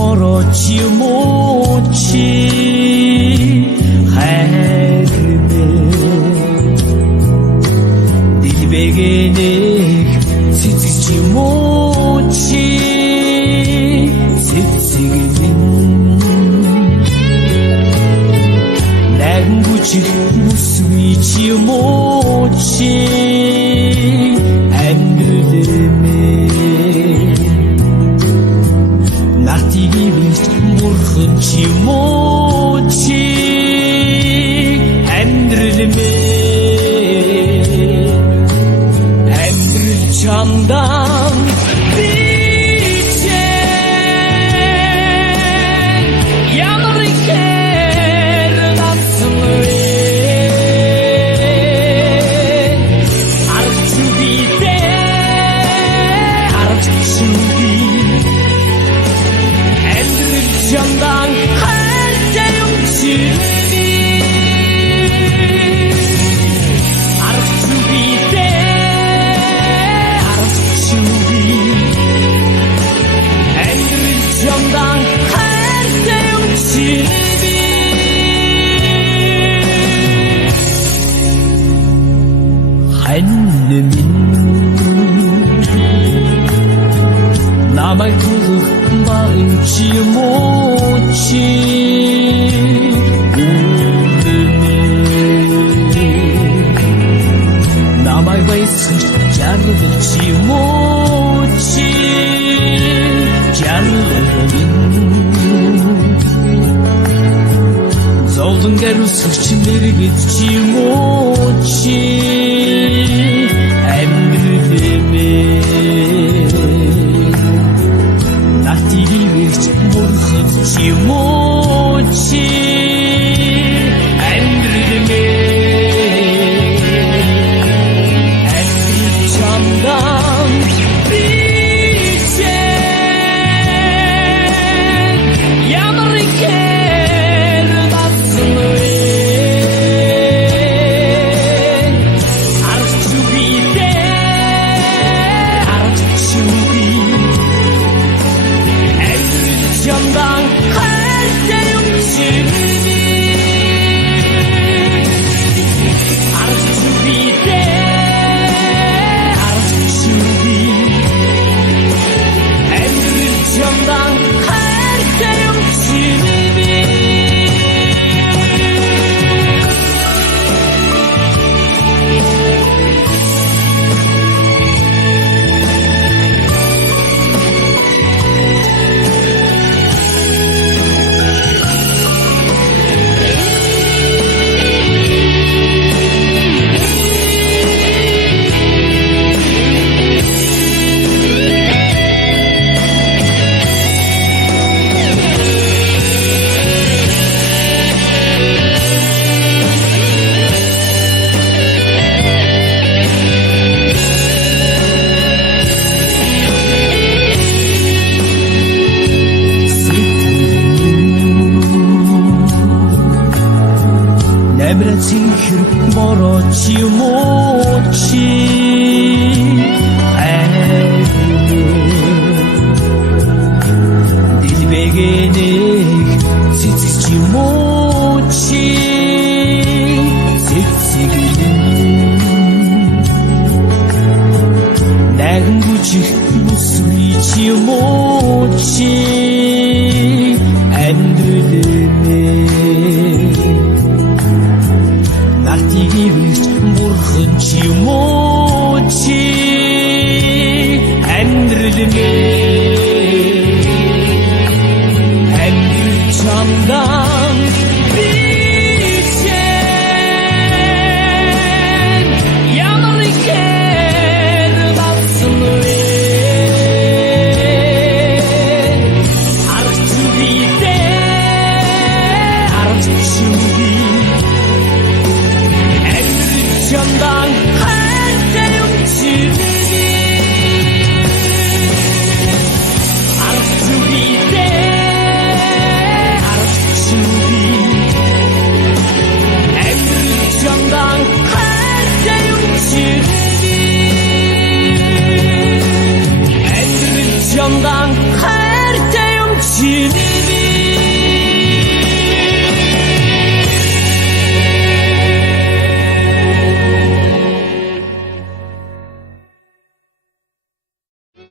бороо чи муу чи хайрмэ дэлбэгэнэг цэцэг чи муу чи цэцэгэн найгангүйчих бүсгүй чи муу чи амьдрэлэмэ нартыг ивэж бурхан чи муу чи амьдрэлэмэ амьдрэл чамдан 남의 구름 마음 지모치 우르네 남의 바이스 자르는 지모치 자르는 зовлон гару сэрчмэрэг 지모치 амьдрэлэмэ нартыг ивэж бурхан чи муу чи амьдрэлэмэ амьдрэл чамдан 칭хэр бороо чи муу чи хайрмэ дэлбэгэнэг цэцэг чи муу чи цэцэгэн найгангүйчих бүсгүй чи муу чи амьдрэлэмэ нартыг ивэж бурхан чи муу чи амьдрэлэмэ амьдрэл чамдан 你。